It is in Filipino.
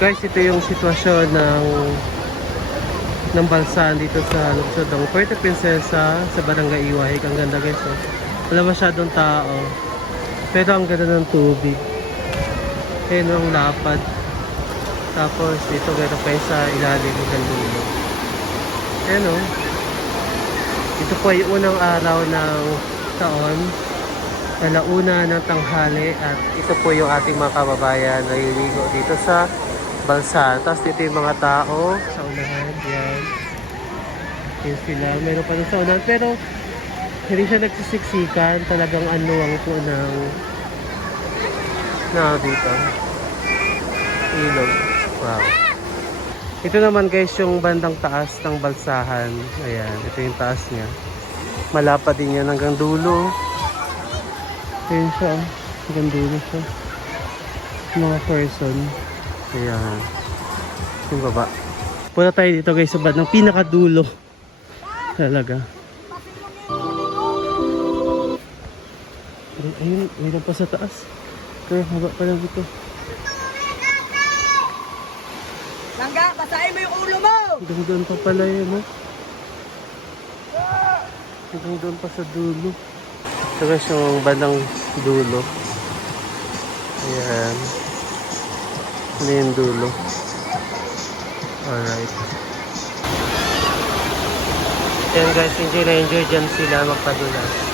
Guys, ito yung sitwasyon ng balsaan dito sa lungsod ng Puerto Princesa sa Barangay Iwahig. Ang ganda guys, oh. Wala masyadong tao, pero ang ganda ng tubig. Ayan ang lapad. Tapos dito meron kayo sa ilalim ng dulo. Ayan, oh. Ito po ay unang araw ng taon, alauna ng tanghali, at ito po yung ating mga kababayan na naliligo dito sa balsa. Tapos dito yung mga tao sa unahan. Yan. Yan sila. Meron pa sa unahan, pero hindi siya nagsisiksikan. Talagang ano ang po ng dito. Ilog. Wow. Ito naman guys yung bandang taas ng balsahan. Ayan. Ito yung taas niya. Malapad din yan hanggang dulo. Ayan siya. Hanggang dulo siya. Mga person. Ayan. Yung baba. Punta tayo dito guys sa bandang pinakadulo. Talaga. Ayun. Mayroon pa sa taas. Pero haba pa lang ito. Langga, basahin mo yung ulo mo! Hanggang doon pa pala yun, ha? Hanggang doon pa sa dulo. Ito guys yung bandang dulo. Ayan. Ano yung dulo? Alright. Ayan guys, enjoy na enjoy dyan sila magpadulas.